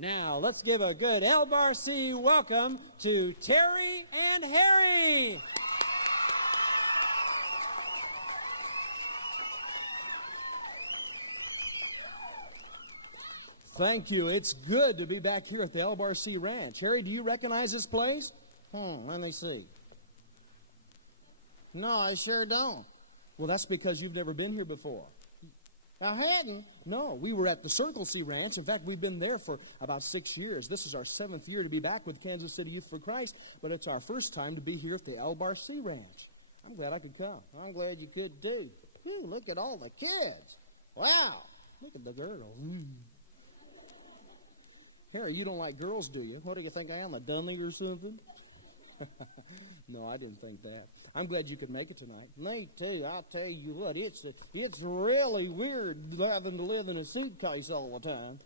Now, let's give a good LBRC welcome to Terry and Harry. Thank you. It's good to be back here at the LBRC Ranch. Harry, do you recognize this place? Let me see. No, I sure don't. Well, that's because you've never been here before. I hadn't. No, we were at the Circle C Ranch. In fact, we've been there for about 6 years. This is our 7th year to be back with Kansas City Youth for Christ, but it's our first time to be here at the LBRC Ranch. I'm glad I could come. I'm glad you could, too. Whew, look at all the kids. Wow. Look at the girls. Harry, you don't like girls, do you? What do you think I am, a dummy or something? No, I didn't think that. I'm glad you could make it tonight. Me too. I'll tell you what, it's really weird having to live in a suitcase all the time.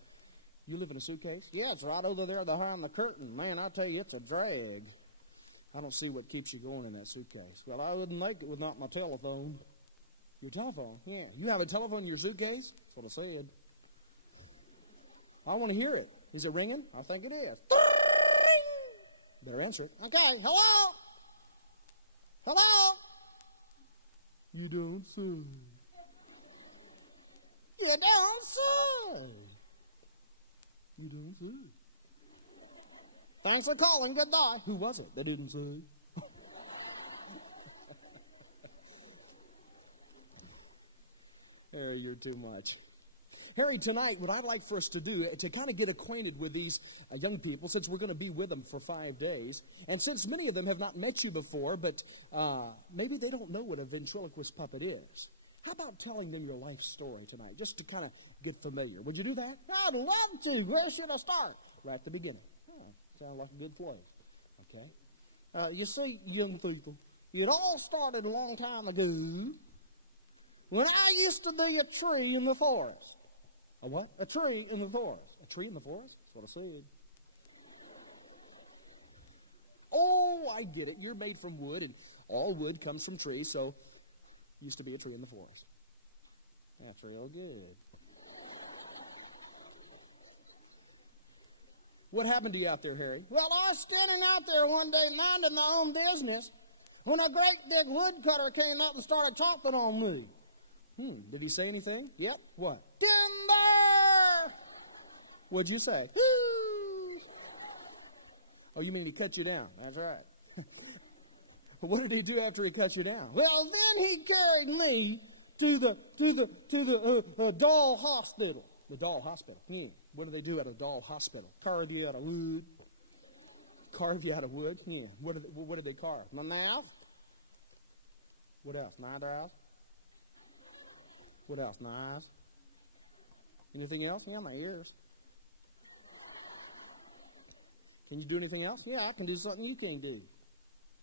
You live in a suitcase? Yeah, it's right over there behind the curtain. Man, I tell you, it's a drag. I don't see what keeps you going in that suitcase. Well, I wouldn't make it without my telephone. Your telephone? Yeah. You have a telephone in your suitcase? That's what I said. I want to hear it. Is it ringing? I think it is. Better answer it. Okay, hello? Hello? You don't say. You don't say. You don't say. Thanks for calling. Goodbye. Who was it that didn't say? Harry, you're too much. Harry, tonight, what I'd like for us to do, to kind of get acquainted with these young people, since we're going to be with them for 5 days, and since many of them have not met you before, but maybe they don't know what a ventriloquist puppet is. How about telling them your life story tonight, just to kind of get familiar? Would you do that? I'd love to. Where should I start? Right at the beginning. Oh, sounds like a good place. Okay. You see, young people, it all started a long time ago when I used to be a tree in the forest. A what? A tree in the forest. A tree in the forest? That's what I said. Oh, I get it. You're made from wood, and all wood comes from trees, so used to be a tree in the forest. That's real good. What happened to you out there, Harry? Well, I was standing out there one day minding my own business when a great big woodcutter came up and started talking on me. Did he say anything? Yep. What? Timber! What'd you say? Woo! Oh, you mean he cut you down? That's right. What did he do after he cut you down? Well, then he carried me to the doll hospital. The doll hospital? What do they do at a doll hospital? Carve you out of wood. Carve you out of wood? What did they carve? My mouth. What else? My eyebrows. What else? My eyes? Anything else? Yeah, my ears. Can you do anything else? Yeah, I can do something you can't do.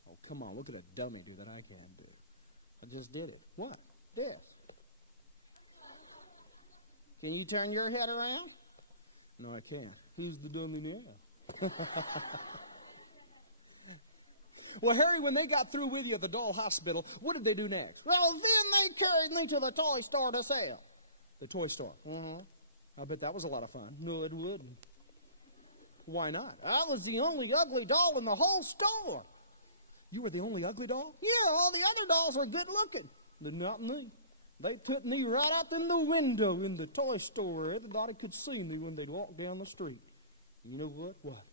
Oh, come on. Look at a dummy do that I can't do. I just did it. What? This. Can you turn your head around? No, I can't. Who's the dummy now? Well, Harry, when they got through with you at the doll hospital, what did they do next? Well, then they carried me to the toy store to sell. The toy store? Mm-hmm. I bet that was a lot of fun. No, it wouldn't. Why not? I was the only ugly doll in the whole store. You were the only ugly doll? Yeah, all the other dolls were good looking. But not me. They put me right up in the window in the toy store where everybody could see me when they walked down the street. And you know what? What?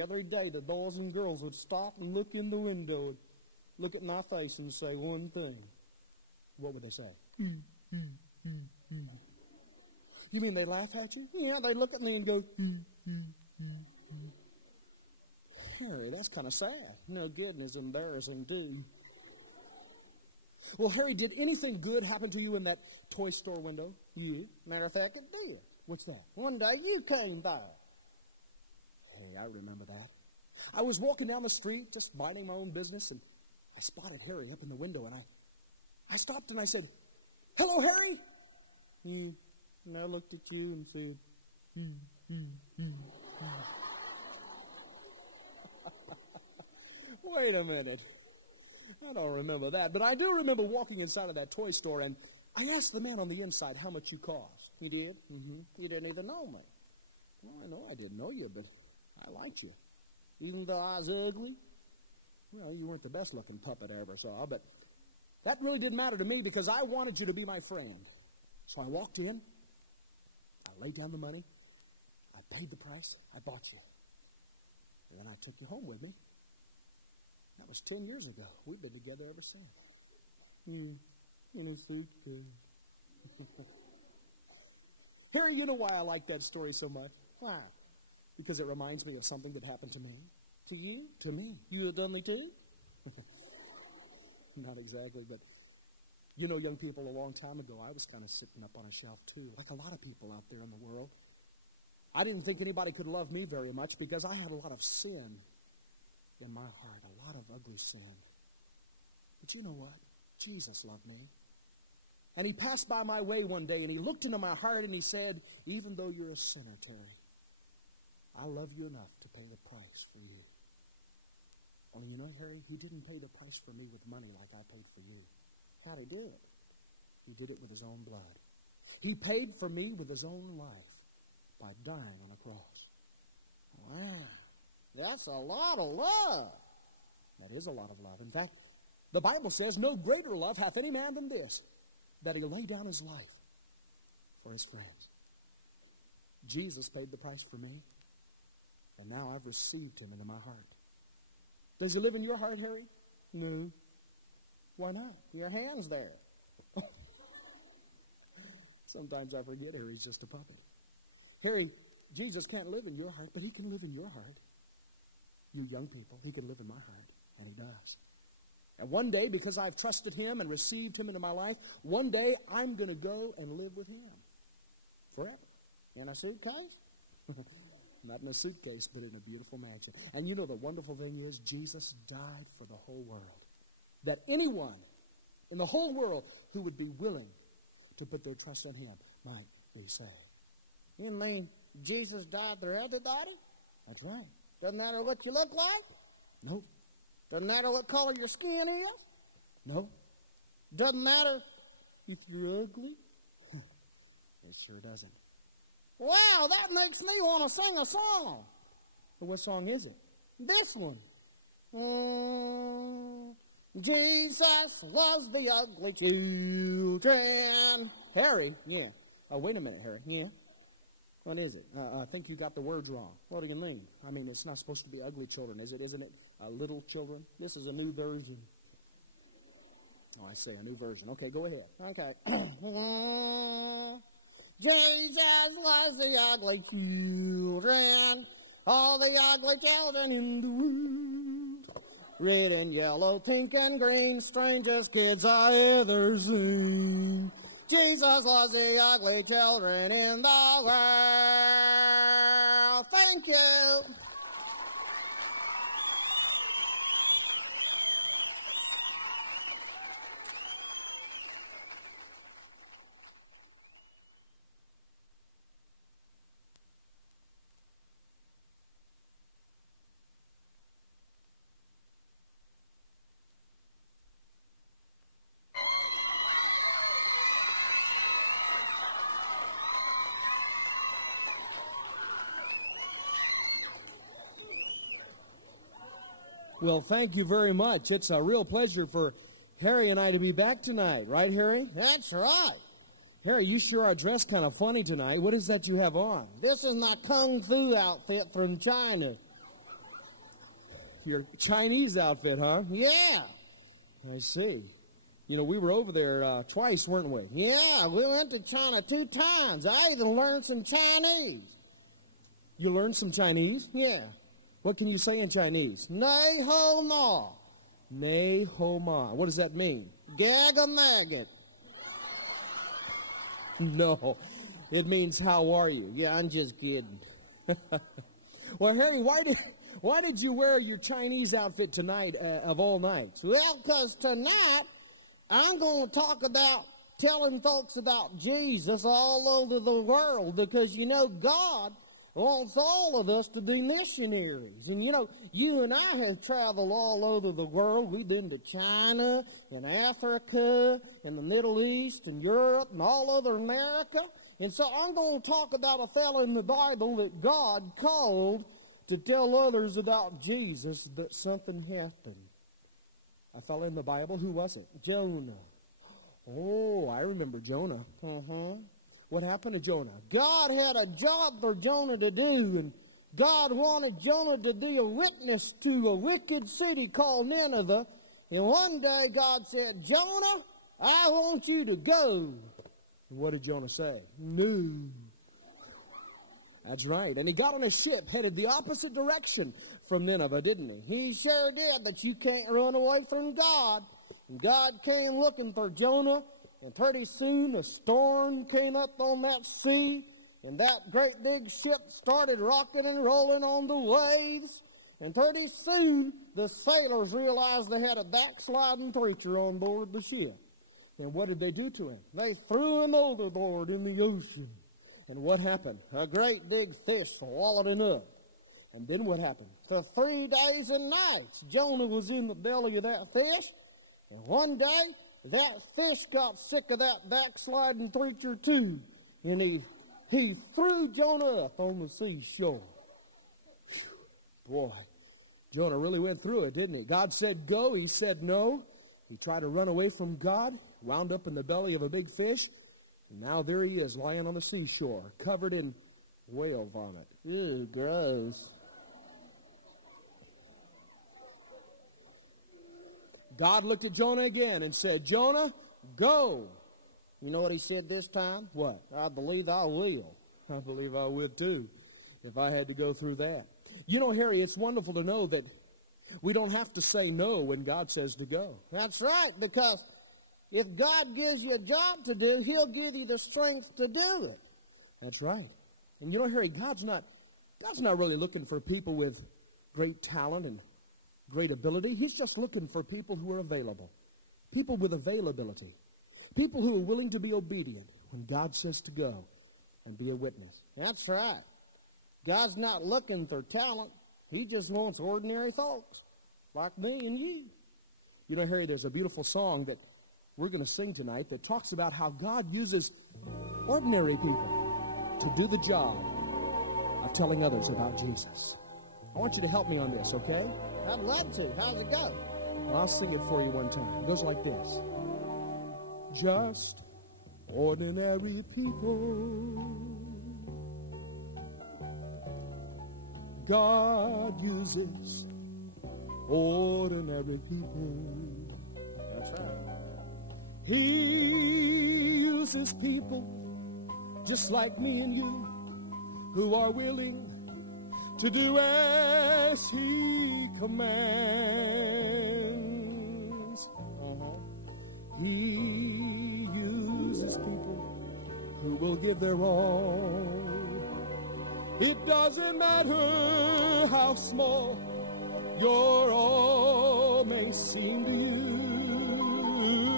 Every day the boys and girls would stop and look in the window and look at my face and say one thing. What would they say? You mean they laugh at you? Yeah, they look at me and go, Harry, that's kind of sad. No goodness, embarrassing too. Well, Harry, did anything good happen to you in that toy store window? Yeah. Matter of fact, it did. What's that? One day you came by. Hey, I remember that. I was walking down the street, just minding my own business, and I spotted Harry up in the window, and I stopped and I said, "Hello, Harry." And I looked at you and said, Wait a minute. I don't remember that, but I do remember walking inside of that toy store, and I asked the man on the inside how much you cost. You did? Mm-hmm. You didn't even know me. Well, I know I didn't know you, but I liked you. Even though I was ugly. Well, you weren't the best-looking puppet I ever saw, but that really didn't matter to me because I wanted you to be my friend. So I walked in. I laid down the money. I paid the price. I bought you. And then I took you home with me. That was 10 years ago. We've been together ever since. In a suitcase. Harry, you know why I like that story so much? Why? Because it reminds me of something that happened to me. To you? To me. You had done me too? Not exactly, but you know, young people, a long time ago, I was kind of sitting up on a shelf too, like a lot of people out there in the world. I didn't think anybody could love me very much because I had a lot of sin in my heart, a lot of ugly sin. But you know what? Jesus loved me. And he passed by my way one day, and he looked into my heart, and he said, even though you're a sinner, Terry, I love you enough to pay the price for you. Only you know, Harry, he didn't pay the price for me with money like I paid for you. How'd he do it? He did it with his own blood. He paid for me with his own life by dying on a cross. Wow, that's a lot of love. That is a lot of love. In fact, the Bible says, no greater love hath any man than this, that he lay down his life for his friends. Jesus paid the price for me, and now I've received him into my heart. Does he live in your heart, Harry? No. Why not? Your hand's there. Sometimes I forget Harry's just a puppet. Harry, Jesus can't live in your heart, but he can live in your heart. You young people, he can live in my heart, and he does. And one day, because I've trusted him and received him into my life, one day I'm going to go and live with him forever. In a suitcase? Not in a suitcase, but in a beautiful mansion. And you know the wonderful thing is Jesus died for the whole world. That anyone in the whole world who would be willing to put their trust in him might be saved. You mean Jesus died for everybody? That's right. Doesn't matter what you look like? Nope. Doesn't matter what color your skin is? No. Doesn't matter if you're ugly? It sure doesn't. Wow, that makes me want to sing a song. Well, what song is it? This one. Jesus loves the ugly children. Harry? Yeah. Oh, wait a minute, Harry. Yeah. What is it? I think you got the words wrong. What do you mean? I mean, it's not supposed to be ugly children, is it? Isn't it little children? This is a new version. Oh, I say a new version. Okay, go ahead. Okay. Jesus loves the ugly children, all the ugly children in the world. Red and yellow, pink and green, strangest kids I ever seen. Jesus loves the ugly children in the world. Thank you. Well, thank you very much. It's a real pleasure for Harry and I to be back tonight. Right, Harry? That's right. Harry, you sure are dressed kind of funny tonight. What is that you have on? This is my Kung Fu outfit from China. Your Chinese outfit, huh? Yeah. I see. You know, we were over there twice, weren't we? Yeah, we went to China 2 times. I even learned some Chinese. You learned some Chinese? Yeah. What can you say in Chinese? Nei ho ma. Nei ho ma. What does that mean? Gag a maggot. No, it means how are you? Yeah, I'm just kidding. Well, Harry, why did you wear your Chinese outfit tonight of all nights? Well, because tonight I'm going to talk about telling folks about Jesus all over the world because, you know, God wants all of us to be missionaries. And, you know, you and I have traveled all over the world. We've been to China and Africa and the Middle East and Europe and all over America. And so I'm going to talk about a fellow in the Bible that God called to tell others about Jesus, but something happened. A fellow in the Bible, who was it? Jonah. Oh, I remember Jonah. What happened to Jonah? God had a job for Jonah to do, and God wanted Jonah to be a witness to a wicked city called Nineveh. And one day God said, Jonah, I want you to go. And what did Jonah say? No. That's right. And he got on a ship headed the opposite direction from Nineveh, didn't he? He sure did, but you can't run away from God. And God came looking for Jonah, and pretty soon a storm came up on that sea, and that great big ship started rocking and rolling on the waves. And pretty soon the sailors realized they had a backsliding preacher on board the ship. And what did they do to him? They threw him overboard in the ocean. And what happened? A great big fish swallowed him up. And then what happened? For 3 days and nights, Jonah was in the belly of that fish. And one day, that fish got sick of that backsliding preacher too. And he threw Jonah up on the seashore. Boy, Jonah really went through it, didn't he? God said go, he said no. He tried to run away from God, wound up in the belly of a big fish. And now there he is, lying on the seashore, covered in whale vomit. Ew, gross. God looked at Jonah again and said, Jonah, go. You know what he said this time? What? I believe I will. I believe I would too, if I had to go through that. You know, Harry, it's wonderful to know that we don't have to say no when God says to go. That's right, because if God gives you a job to do, he'll give you the strength to do it. That's right. And you know, Harry, God's not really looking for people with great talent and great ability. He's just looking for people who are available, people with availability, people who are willing to be obedient when God says to go and be a witness. That's right. God's not looking for talent. He just wants ordinary folks like me and you. You know, Harry, there's a beautiful song that we're going to sing tonight that talks about how God uses ordinary people to do the job of telling others about Jesus. I want you to help me on this, okay? I'd love to. How's it go? Well, I'll sing it for you one time. It goes like this. Just ordinary people God uses ordinary people. That's right. He uses people just like me and you who are willing to do as he commands. He uses people who will give their all. It doesn't matter how small your all may seem to you,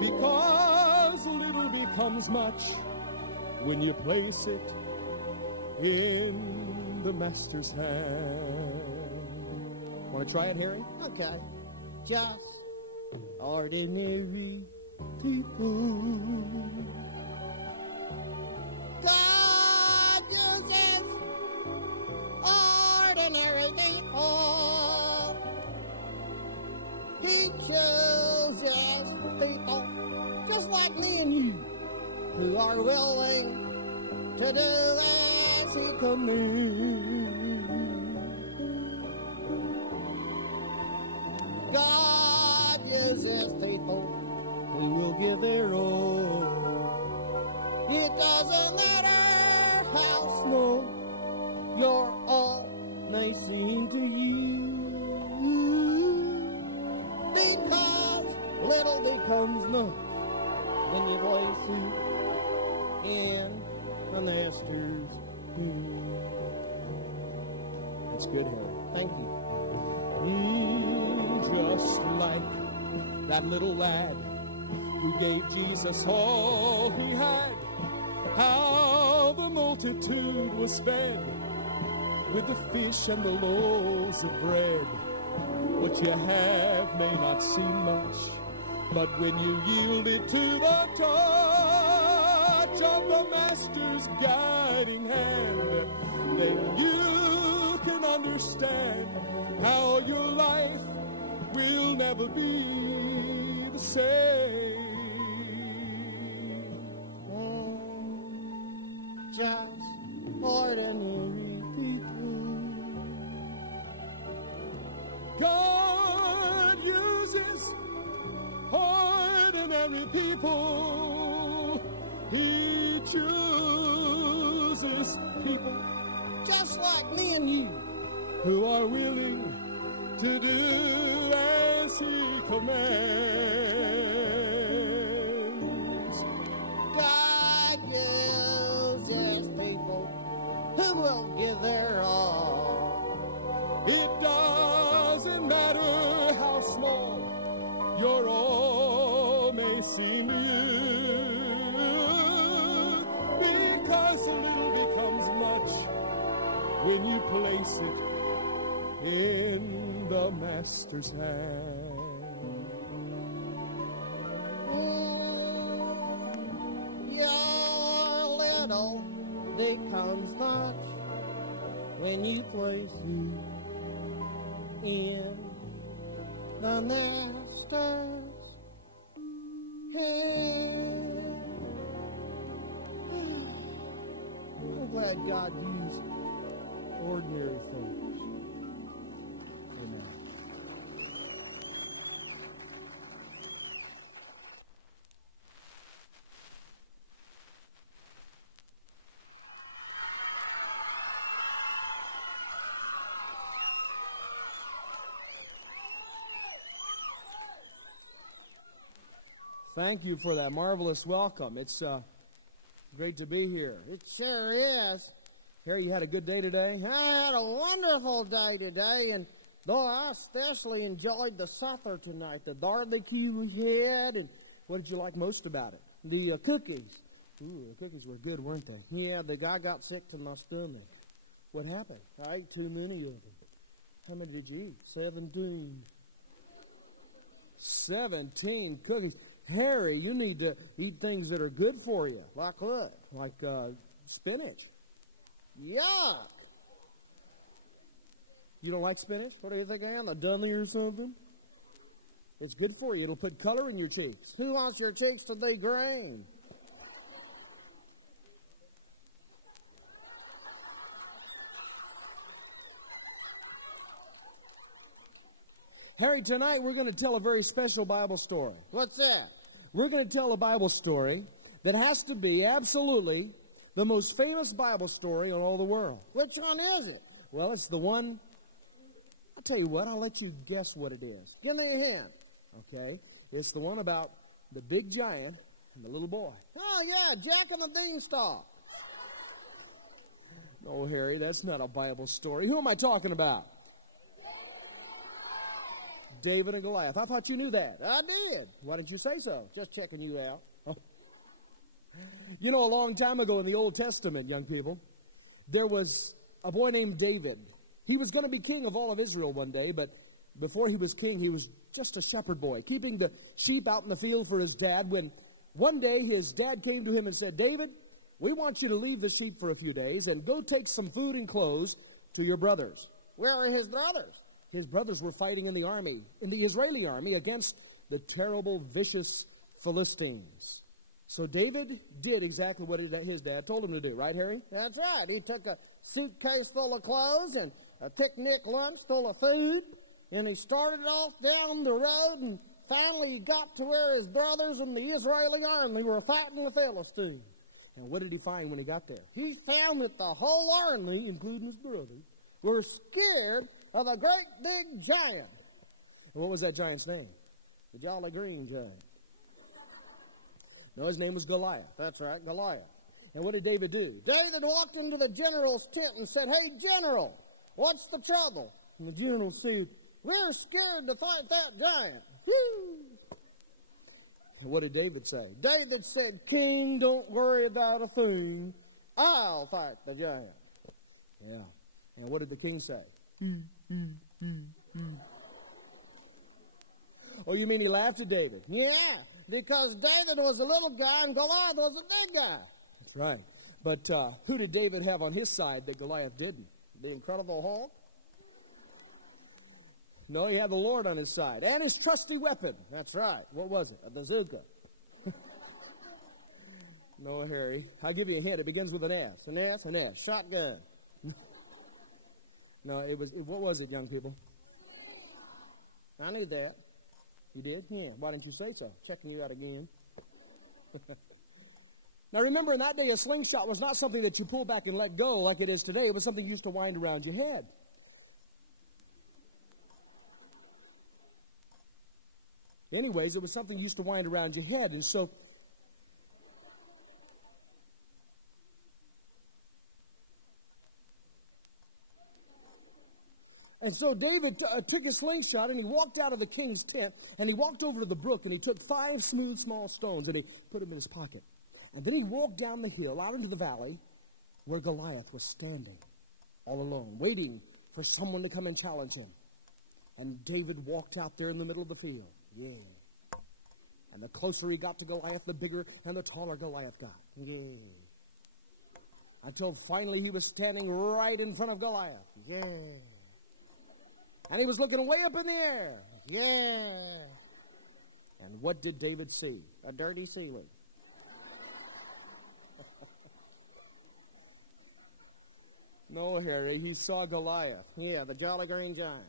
because little becomes much when you place it in the Master's hand. Want to try it, Harry? Okay. Just ordinary people. God uses ordinary people. He chooses people just like me and you who are willing to do as he commands. God uses people who will give their all. It doesn't matter how small your all may seem to you, because little becomes much when you place it in the Master's hand. That's good, Harry. Thank you. Just like that little lad who gave Jesus all he had, how the multitude was fed with the fish and the loaves of bread. What you have may not seem much, but when you yield it to the touch of the Master's guiding hand, then you can understand how your life will never be the same. Just ordinary people. God uses ordinary people. He chooses people just like me and you, who are willing to do as He commands. God uses people who will give their all. It doesn't matter how small your all may seem to you, because a little becomes much when you place it in the Master's hand. Your little becomes much when you place it in the Master's hand. I'm glad God used ordinary folks. Amen. Thank you for that marvelous welcome. It's great to be here. It sure is. Harry, you had a good day today? I had a wonderful day today, and though I especially enjoyed the supper tonight, the barbecue we had, and What did you like most about it? the cookies. Ooh, the cookies were good, weren't they? Yeah, the guy got sick to my stomach. What happened? I ate too many of them. How many did you eat? 17. 17 cookies. Harry, you need to eat things that are good for you. Like what? Like spinach. Yuck! You don't like spinach? What do you think I am, a dummy or something? It's good for you. It'll put color in your cheeks. Who wants your cheeks to be green? Harry, tonight we're going to tell a very special Bible story. What's that? We're going to tell a Bible story that has to be absolutely the most famous Bible story in all the world. Which one is it? Well, it's the one, I'll tell you what, I'll let you guess what it is. Give me a hint. Okay? It's the one about the big giant and the little boy. Oh, yeah, Jack and the Beanstalk. No, Harry, that's not a Bible story. Who am I talking about? David and Goliath. I thought you knew that. I did. Why didn't you say so? Just checking you out. You know, a long time ago in the Old Testament, young people, there was a boy named David. He was going to be king of all of Israel one day, but before he was king, he was just a shepherd boy, keeping the sheep out in the field for his dad, when one day his dad came to him and said, David, we want you to leave the sheep for a few days and go take some food and clothes to your brothers. Where are his brothers? His brothers were fighting in the army, in the Israeli army, against the terrible, vicious Philistines. So David did exactly what his dad told him to do, right, Harry? That's right. He took a suitcase full of clothes and a picnic lunch full of food, and he started off down the road, and finally he got to where his brothers in the Israeli army were fighting the Philistines. And what did he find when he got there? He found that the whole army, including his brothers, were scared of a great big giant. And what was that giant's name? The Jolly Green Giant. No, his name was Goliath. That's right, Goliath. And what did David do? David walked into the general's tent and said, Hey, General, what's the trouble? And the general said, We're scared to fight that giant. Woo! And what did David say? David said, King, don't worry about a thing. I'll fight the giant. Yeah. And what did the king say? Oh, you mean he laughed at David? Yeah, because David was a little guy and Goliath was a big guy. Right. But who did David have on his side that Goliath didn't? The Incredible Hulk? No, he had the Lord on his side. And his trusty weapon. That's right. What was it? A bazooka. No, Harry. I'll give you a hint. It begins with an S. An S? An S. Shotgun. No, what was it, young people? I knew that. You did? Yeah. Why didn't you say so? Checking you out again. Now remember, in that day, a slingshot was not something that you pull back and let go like it is today. It was something you used to wind around your head. Anyways, it was something you used to wind around your head. And so David took his slingshot and he walked out of the king's tent and he walked over to the brook and he took 5 smooth small stones and he put them in his pocket. And then he walked down the hill out into the valley where Goliath was standing all alone, waiting for someone to come and challenge him. And David walked out there in the middle of the field. Yeah. And the closer he got to Goliath, the bigger and the taller Goliath got. Yeah. Until finally he was standing right in front of Goliath. Yeah. And he was looking way up in the air. Yeah. And what did David see? A dirty ceiling. No, Harry, he saw Goliath. Yeah, the Jolly Green Giant.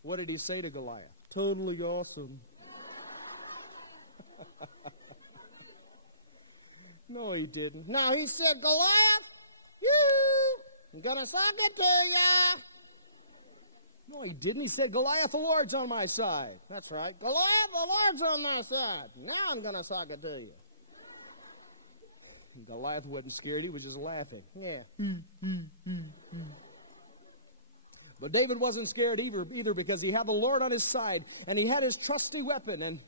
What did he say to Goliath? Totally awesome. No, he didn't. No, he said, Goliath, I'm going to suck it to ya. No, he didn't. He said, Goliath, the Lord's on my side. That's right. Goliath, the Lord's on my side. Now I'm going to suck it to you. And Goliath wasn't scared. He was just laughing. Yeah. But David wasn't scared either because he had the Lord on his side and he had his trusty weapon. And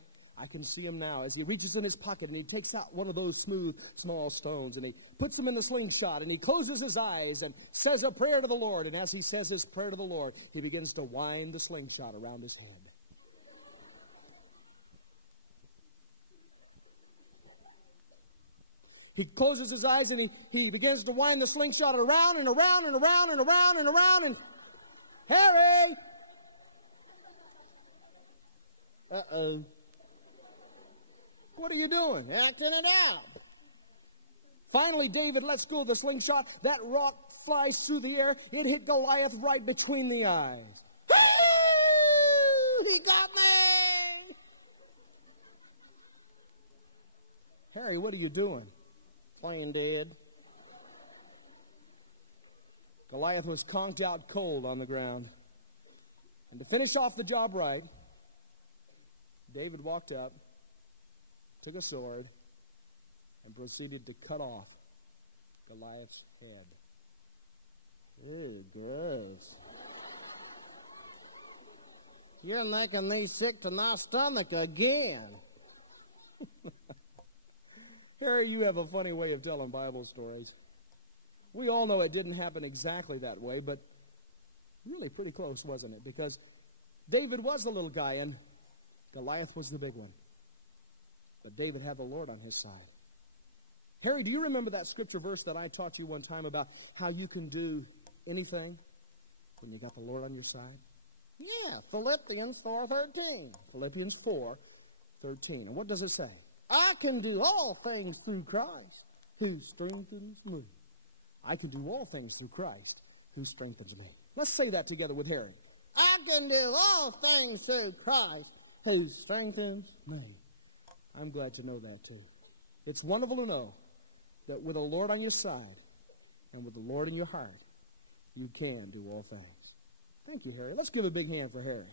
I can see him now as he reaches in his pocket and he takes out one of those smooth, small stones and he puts them in the slingshot and he closes his eyes and says a prayer to the Lord. And as he says his prayer to the Lord, he begins to wind the slingshot around his head. He closes his eyes and he begins to wind the slingshot around and around and around and around and around and Harry! Uh-oh. What are you doing? Acting it out. Finally, David lets go of the slingshot. That rock flies through the air. It hit Goliath right between the eyes. He got me! Harry, what are you doing? Playing dead. Goliath was conked out cold on the ground. And to finish off the job right, David walked up, took a sword, and proceeded to cut off Goliath's head. Ooh, gross. You're making me sick to my stomach again. Harry, you have a funny way of telling Bible stories. We all know it didn't happen exactly that way, but really pretty close, wasn't it? Because David was the little guy and Goliath was the big one. But David had the Lord on his side. Harry, do you remember that scripture verse that I taught you one time about how you can do anything when you got the Lord on your side? Yeah, Philippians 4:13. Philippians 4:13. And what does it say? I can do all things through Christ who strengthens me. I can do all things through Christ who strengthens me. Let's say that together with Harry. I can do all things through Christ who strengthens me. I'm glad to know that too. It's wonderful to know that with the Lord on your side and with the Lord in your heart, you can do all things. Thank you, Harry. Let's give a big hand for Harry.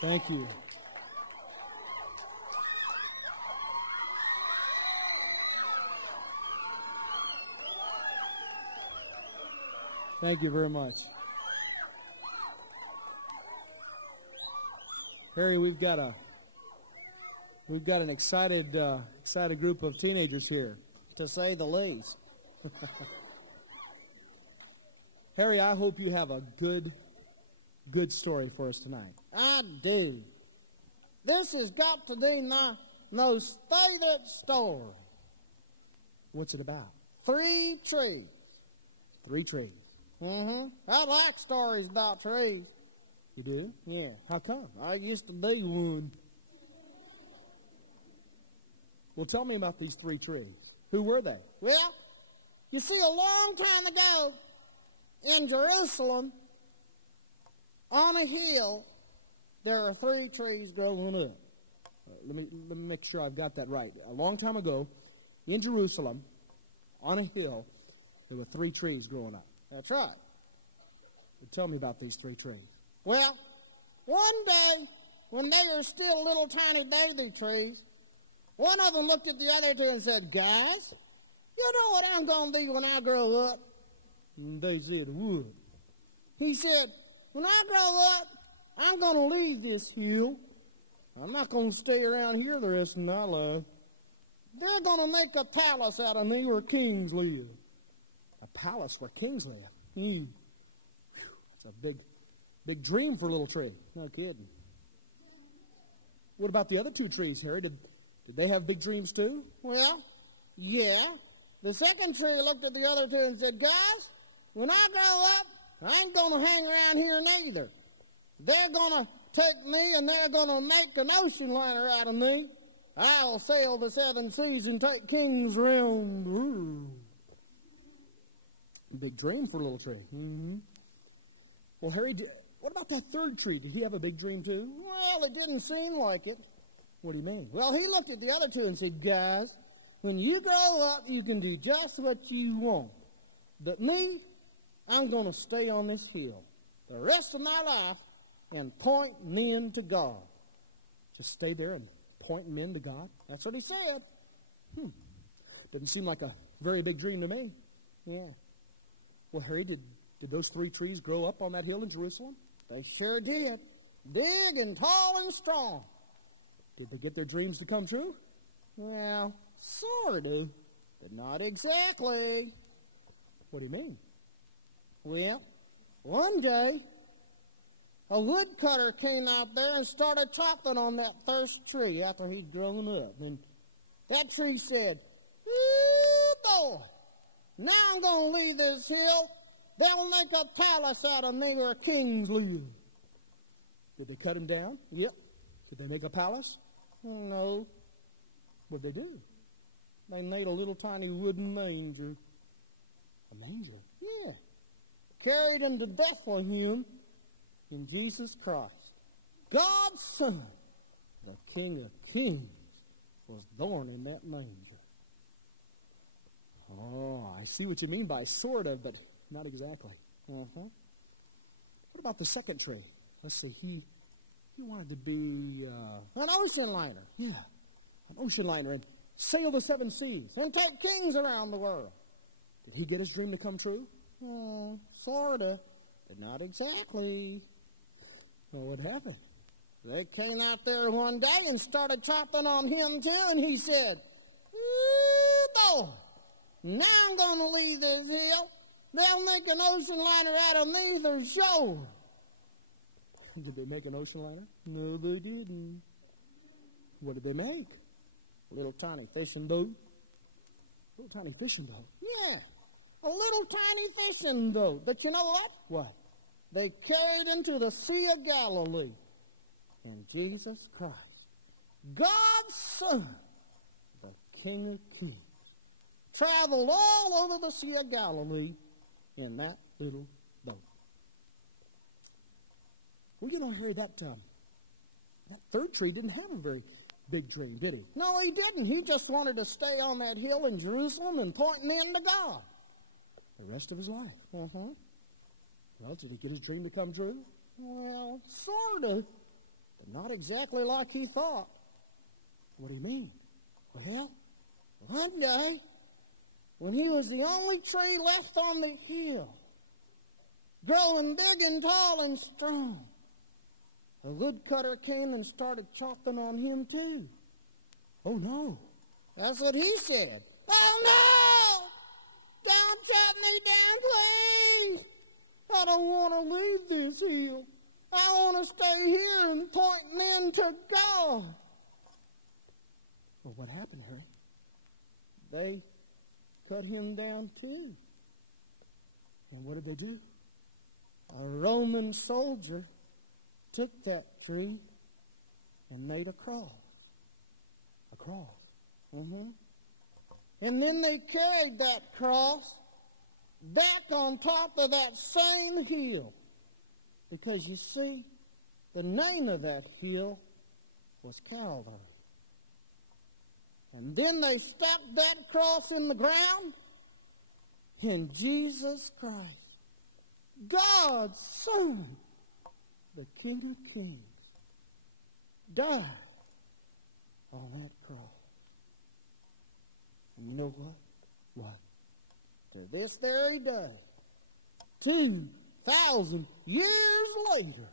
Thank you. Thank you very much. Harry, we've got an excited group of teenagers here, to say the least. Harry, I hope you have a good story for us tonight. I do. This has got to be my most favorite story. What's it about? 3 trees. 3 trees. I like stories about trees. You do? Yeah. How come? I used to be one. Well, tell me about these 3 trees. Who were they? Well, you see, a long time ago in Jerusalem, on a hill, there are 3 trees growing up. Let me make sure I've got that right. A long time ago, in Jerusalem, on a hill, there were 3 trees growing up. That's right. Well, tell me about these 3 trees. Well, one day, when they were still little tiny baby trees, one of them looked at the other 2 and said, "Guys, you know what I'm going to be when I grow up?" And they said, "What?" He said, "When I grow up, I'm going to leave this hill. I'm not going to stay around here the rest of my life. They're going to make a palace out of me where kings live." A palace where kings live? It's a big dream for a little tree. No kidding. What about the other 2 trees, Harry? Did they have big dreams too? Well, yeah. The second tree looked at the other 2 and said, "Guys, when I grow up, I ain't going to hang around here neither. They're going to take me and they're going to make an ocean liner out of me. I'll sail the 7 seas and take kings around." Ooh. Big dream for a little tree. Well, Harry, what about that 3rd tree? Did he have a big dream too? Well, it didn't seem like it. What do you mean? Well, he looked at the other 2 and said, "Guys, when you grow up, you can do just what you want. But me, I'm going to stay on this hill the rest of my life and point men to God." Just stay there and point men to God? That's what he said. Didn't seem like a very big dream to me. Yeah. Well, Harry, did those 3 trees grow up on that hill in Jerusalem? They sure did. Big and tall and strong. Did they get their dreams to come true? Well, sort of, but not exactly. What do you mean? Well, one day, a woodcutter came out there and started chopping on that first tree after he'd grown up. And that tree said, "Ooh, boy, now I'm going to leave this hill. They'll make a palace out of me where kings live." Did they cut him down? Yep. Did they make a palace? No. What did they do? They made a little tiny wooden manger. A manger? Yeah. Carried him to Bethlehem in Jesus Christ. God's Son, the King of Kings, was born in that manger. Oh, I see what you mean by sort of, but not exactly. What about the 2nd tree? Let's see, he wanted to be an ocean liner. Yeah, an ocean liner and sail the 7 seas. And take kings around the world. Did he get his dream to come true? Sort of, but not exactly. Well, what happened? They came out there one day and started chopping on him too, and he said, "Ooh, boy, now I'm going to leave this hill. They'll make an ocean liner out of me for sure." Did they make an ocean liner? No, they didn't. What did they make? A little tiny fishing boat. A little tiny fishing boat? Yeah, a little tiny fishing boat. But you know what? What? They carried him to the Sea of Galilee. And Jesus Christ, God's Son, the King of Kings, traveled all over the Sea of Galilee in that little boat. Well, you know, Harry, that 3rd tree didn't have a very big dream, did he? No, he didn't. He just wanted to stay on that hill in Jerusalem and point men to God. The rest of his life. Mm-hmm. Well, did he get his dream to come true? Well, sort of, but not exactly like he thought. What do you mean? Well, one day, when he was the only tree left on the hill, growing big and tall and strong, a woodcutter came and started chopping on him too. Oh no, that's what he said. Oh no! Don't chop me down, please! I don't want to leave this hill. I want to stay here and point men to God. Well, what happened, Harry? They cut him down too. And what did they do? A Roman soldier took that tree and made a cross. A cross. And then they carried that cross back on top of that same hill. Because you see, the name of that hill was Calvary. And then they stuck that cross in the ground, and Jesus Christ, God's Son, the King of Kings, died on that cross. And you know what? What? To this very day, 2,000 years later,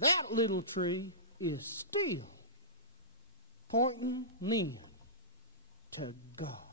that little tree is still pointing men to God.